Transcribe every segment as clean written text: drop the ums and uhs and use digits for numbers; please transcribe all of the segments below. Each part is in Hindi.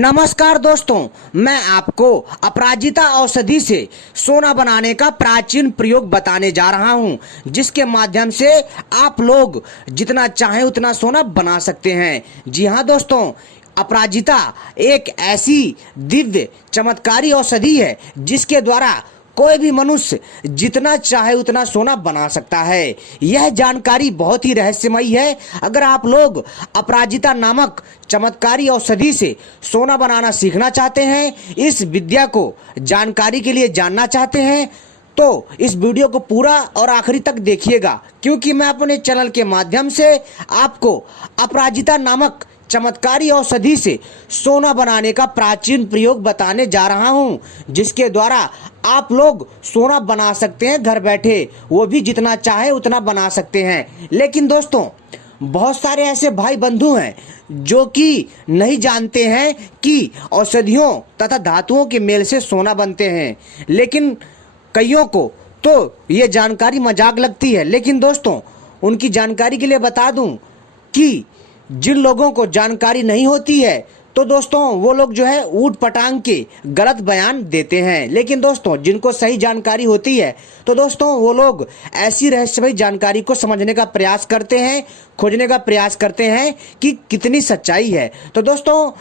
नमस्कार दोस्तों, मैं आपको अपराजिता औषधि से सोना बनाने का प्राचीन प्रयोग बताने जा रहा हूं, जिसके माध्यम से आप लोग जितना चाहें उतना सोना बना सकते हैं। जी हां दोस्तों, अपराजिता एक ऐसी दिव्य चमत्कारी औषधि है जिसके द्वारा कोई भी मनुष्य जितना चाहे उतना सोना बना सकता है। यह जानकारी बहुत ही रहस्यमयी है। अगर आप लोग अपराजिता नामक चमत्कारी औषधि से सोना बनाना सीखना चाहते हैं, इस विद्या को जानकारी के लिए जानना चाहते हैं, तो इस वीडियो को पूरा और आखिरी तक देखिएगा, क्योंकि मैं अपने चैनल के माध्यम से आपको अपराजिता नामक चमत्कारी औषधि से सोना बनाने का प्राचीन प्रयोग बताने जा रहा हूं, जिसके द्वारा आप लोग सोना बना सकते हैं घर बैठे, वो भी जितना चाहे उतना बना सकते हैं। लेकिन दोस्तों, बहुत सारे ऐसे भाई बंधु हैं जो कि नहीं जानते हैं कि औषधियों तथा धातुओं के मेल से सोना बनते हैं। लेकिन कईयों को तो ये जानकारी मजाक लगती है। लेकिन दोस्तों, उनकी जानकारी के लिए बता दूं कि जिन लोगों को जानकारी नहीं होती है, तो दोस्तों वो लोग जो है ऊट पटांग के गलत बयान देते हैं। लेकिन दोस्तों, जिनको सही जानकारी होती है, तो दोस्तों वो लोग ऐसी रहस्यमयी जानकारी को समझने का प्रयास करते हैं, खोजने का प्रयास करते हैं कि कितनी सच्चाई है। तो दोस्तों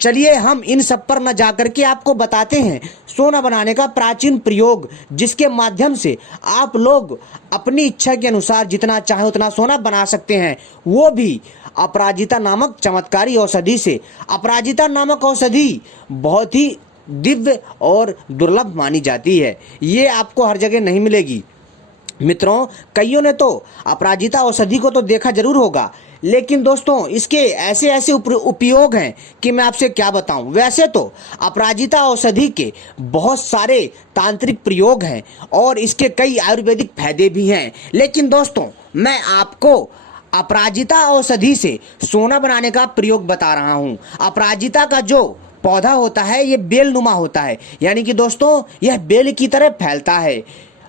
चलिए हम इन सब पर न जाकर के आपको बताते हैं सोना बनाने का प्राचीन प्रयोग, जिसके माध्यम से आप लोग अपनी इच्छा के अनुसार जितना चाहे उतना सोना बना सकते हैं, वो भी अपराजिता नामक चमत्कारी औषधि से। अपराजिता नामक औषधि बहुत ही दिव्य और दुर्लभ मानी जाती है। ये आपको हर जगह नहीं मिलेगी। मित्रों, कईयों ने तो अपराजिता औषधि को तो देखा जरूर होगा, लेकिन दोस्तों इसके ऐसे ऐसे उपयोग हैं कि मैं आपसे क्या बताऊं। वैसे तो अपराजिता औषधि के बहुत सारे तांत्रिक प्रयोग हैं और इसके कई आयुर्वेदिक फायदे भी हैं। लेकिन दोस्तों, मैं आपको अपराजिता औषधि से सोना बनाने का प्रयोग बता रहा हूं। अपराजिता का जो पौधा होता है ये बेलनुमा होता है, यानी कि दोस्तों यह बेल की तरह फैलता है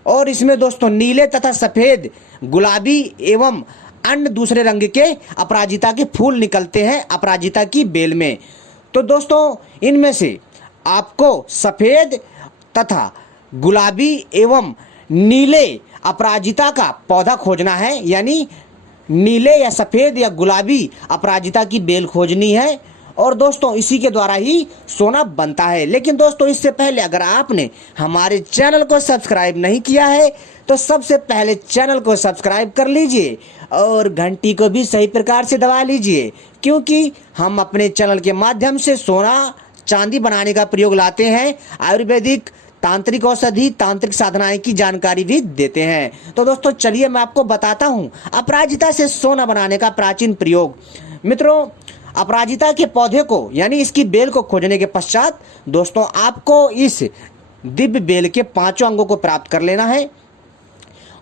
और इसमें दोस्तों नीले तथा सफेद, गुलाबी एवं अन्य दूसरे रंग के अपराजिता के फूल निकलते हैं अपराजिता की बेल में। तो दोस्तों इनमें से आपको सफेद तथा गुलाबी एवं नीले अपराजिता का पौधा खोजना है, यानी नीले या सफेद या गुलाबी अपराजिता की बेल खोजनी है, और दोस्तों इसी के द्वारा ही सोना बनता है। लेकिन दोस्तों, इससे पहले अगर आपने हमारे चैनल को सब्सक्राइब नहीं किया है, तो सबसे पहले चैनल को सब्सक्राइब कर लीजिए और घंटी को भी सही प्रकार से दबा लीजिए, क्योंकि हम अपने चैनल के माध्यम से सोना चांदी बनाने का प्रयोग लाते हैं, आयुर्वेदिक तांत्रिक औषधि, तांत्रिक साधनाएं की जानकारी भी देते हैं। तो दोस्तों चलिए मैं आपको बताता हूं अपराजिता से सोना बनाने का प्राचीन प्रयोग। मित्रों, अपराजिता के पौधे को यानी इसकी बेल को खोजने के पश्चात दोस्तों आपको इस दिव्य बेल के 5 अंगों को प्राप्त कर लेना है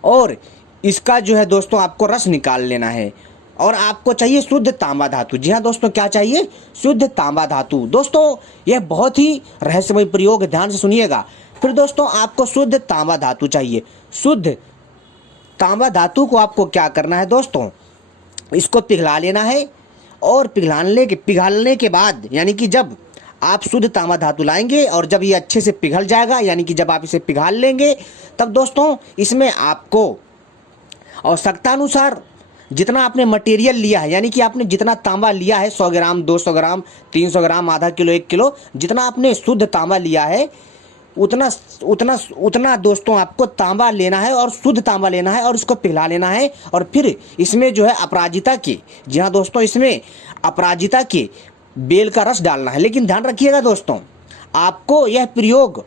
और इसका जो है दोस्तों आपको रस निकाल लेना है, और आपको चाहिए शुद्ध तांबा धातु। जी हाँ दोस्तों, क्या चाहिए? शुद्ध तांबा धातु। दोस्तों यह बहुत ही रहस्यमय प्रयोग है, ध्यान से सुनिएगा। फिर दोस्तों आपको शुद्ध तांबा धातु चाहिए। शुद्ध तांबा धातु को आपको क्या करना है दोस्तों, इसको पिघला लेना है, और पिघालने के बाद यानी कि जब आप शुद्ध तांबा धातु लाएंगे और जब ये अच्छे से पिघल जाएगा, यानी कि जब आप इसे पिघाल लेंगे, तब दोस्तों इसमें आपको आवश्यकता अनुसार जितना आपने मटेरियल लिया है, यानी कि आपने जितना तांबा लिया है 100 ग्राम, 200 ग्राम, 300 ग्राम, आधा किलो, 1 किलो, जितना आपने शुद्ध तांबा लिया है उतना दोस्तों आपको तांबा लेना है और शुद्ध तांबा लेना है और इसको पिघला लेना है। और फिर इसमें जो है अपराजिता के, जी हाँ दोस्तों, इसमें अपराजिता के बेल का रस डालना है। लेकिन ध्यान रखिएगा दोस्तों, आपको यह प्रयोग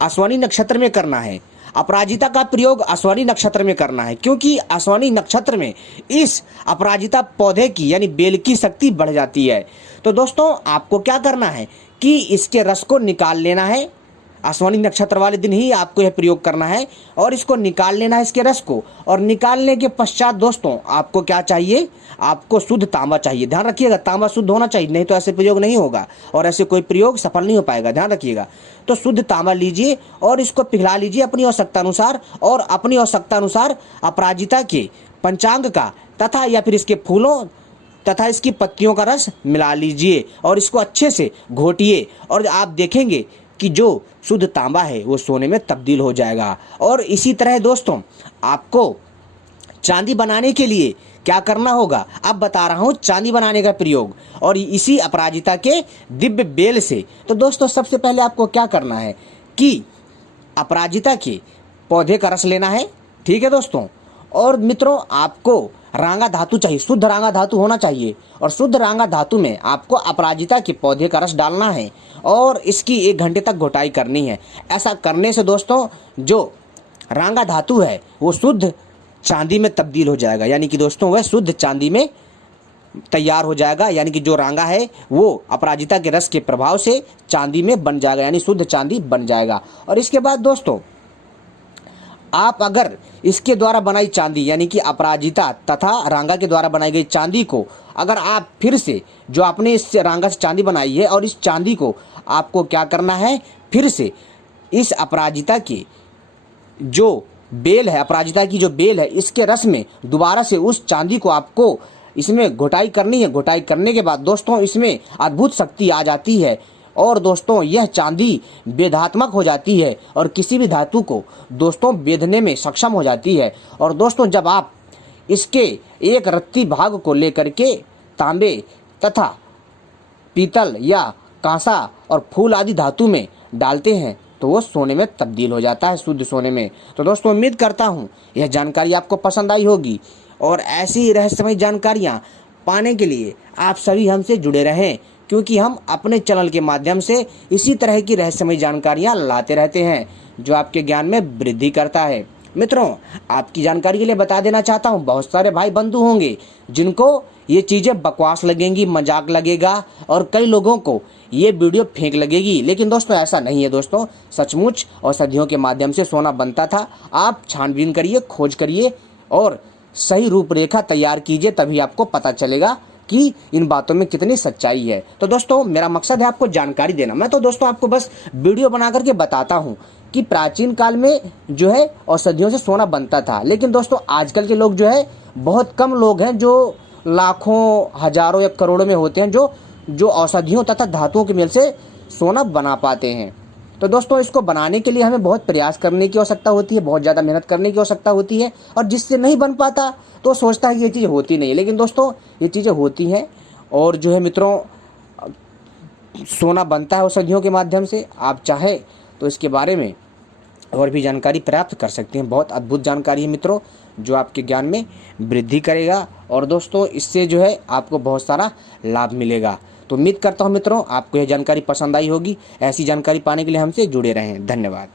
अश्विनी नक्षत्र में करना है। अपराजिता का प्रयोग अश्विनी नक्षत्र में करना है, क्योंकि अश्विनी नक्षत्र में इस अपराजिता पौधे की यानी बेल की शक्ति बढ़ जाती है। तो दोस्तों आपको क्या करना है कि इसके रस को निकाल लेना है। अश्विनी नक्षत्र वाले दिन ही आपको यह प्रयोग करना है और इसको निकाल लेना है, इसके रस को। और निकालने के पश्चात दोस्तों आपको क्या चाहिए? आपको शुद्ध तांबा चाहिए। ध्यान रखिएगा, तांबा शुद्ध होना चाहिए, नहीं तो ऐसे प्रयोग नहीं होगा और ऐसे कोई प्रयोग सफल नहीं हो पाएगा, ध्यान रखिएगा। तो शुद्ध तांबा लीजिए और इसको पिघला लीजिए अपनी आवश्यकता अनुसार, और अपनी आवश्यकता अनुसार अपराजिता के पंचांग का तथा या फिर इसके फूलों तथा इसकी पत्तियों का रस मिला लीजिए और इसको अच्छे से घोटिए और आप देखेंगे कि जो शुद्ध तांबा है वो सोने में तब्दील हो जाएगा। और इसी तरह दोस्तों आपको चांदी बनाने के लिए क्या करना होगा, अब बता रहा हूँ चांदी बनाने का प्रयोग और इसी अपराजिता के दिव्य बेल से। तो दोस्तों सबसे पहले आपको क्या करना है कि अपराजिता के पौधे का रस लेना है, ठीक है दोस्तों। और मित्रों आपको रांगा धातु चाहिए, शुद्ध रांगा धातु होना चाहिए और शुद्ध रांगा धातु में आपको अपराजिता के पौधे का रस डालना है और इसकी 1 घंटे तक घोटाई करनी है। ऐसा करने से दोस्तों जो रांगा धातु है वो शुद्ध चांदी में तब्दील हो जाएगा, यानी कि दोस्तों वह शुद्ध चांदी में तैयार हो जाएगा, यानी कि जो रांगा है वो अपराजिता के रस के प्रभाव से चांदी में बन जाएगा, यानी शुद्ध चांदी बन जाएगा। और इसके बाद दोस्तों आप अगर इसके द्वारा बनाई चांदी यानी कि अपराजिता तथा रांगा के द्वारा बनाई गई चांदी को अगर आप फिर से जो आपने इस रांगा से चांदी बनाई है और इस चांदी को आपको क्या करना है, फिर से इस अपराजिता की जो बेल है, अपराजिता की जो बेल है, इसके रस में दोबारा से उस चांदी को आपको इसमें घोटाई करनी है। घोटाई करने के बाद दोस्तों इसमें अद्भुत शक्ति आ जाती है और दोस्तों यह चांदी वेदात्मक हो जाती है और किसी भी धातु को दोस्तों वेधने में सक्षम हो जाती है। और दोस्तों जब आप इसके एक रत्ती भाग को लेकर के तांबे तथा पीतल या कांसा और फूल आदि धातु में डालते हैं तो वो सोने में तब्दील हो जाता है, शुद्ध सोने में। तो दोस्तों उम्मीद करता हूँ यह जानकारी आपको पसंद आई होगी और ऐसी रहस्यमय जानकारियाँ पाने के लिए आप सभी हमसे जुड़े रहें, क्योंकि हम अपने चैनल के माध्यम से इसी तरह की रहस्यमय जानकारियाँ लाते रहते हैं जो आपके ज्ञान में वृद्धि करता है। मित्रों आपकी जानकारी के लिए बता देना चाहता हूँ, बहुत सारे भाई बंधु होंगे जिनको ये चीज़ें बकवास लगेंगी, मजाक लगेगा और कई लोगों को ये वीडियो फेंक लगेगी, लेकिन दोस्तों ऐसा नहीं है। दोस्तों सचमुच औषधियों के माध्यम से सोना बनता था। आप छानबीन करिए, खोज करिए और सही रूपरेखा तैयार कीजिए, तभी आपको पता चलेगा कि इन बातों में कितनी सच्चाई है। तो दोस्तों मेरा मकसद है आपको जानकारी देना। मैं तो दोस्तों आपको बस वीडियो बना करके बताता हूँ कि प्राचीन काल में जो है औषधियों से सोना बनता था, लेकिन दोस्तों आजकल के लोग जो है बहुत कम लोग हैं जो लाखों हजारों या करोड़ों में होते हैं जो औषधियों तथा धातुओं के मेल से सोना बना पाते हैं। तो दोस्तों इसको बनाने के लिए हमें बहुत प्रयास करने की आवश्यकता होती है, बहुत ज़्यादा मेहनत करने की आवश्यकता होती है और जिससे नहीं बन पाता तो सोचता है कि ये चीज़ होती नहीं है, लेकिन दोस्तों ये चीज़ें होती हैं और जो है मित्रों सोना बनता है औषधियों के माध्यम से। आप चाहे तो इसके बारे में और भी जानकारी प्राप्त कर सकते हैं। बहुत अद्भुत जानकारी है मित्रों जो आपके ज्ञान में वृद्धि करेगा और दोस्तों इससे जो है आपको बहुत सारा लाभ मिलेगा। तो उम्मीद करता हूँ मित्रों आपको यह जानकारी पसंद आई होगी। ऐसी जानकारी पाने के लिए हमसे जुड़े रहें। धन्यवाद।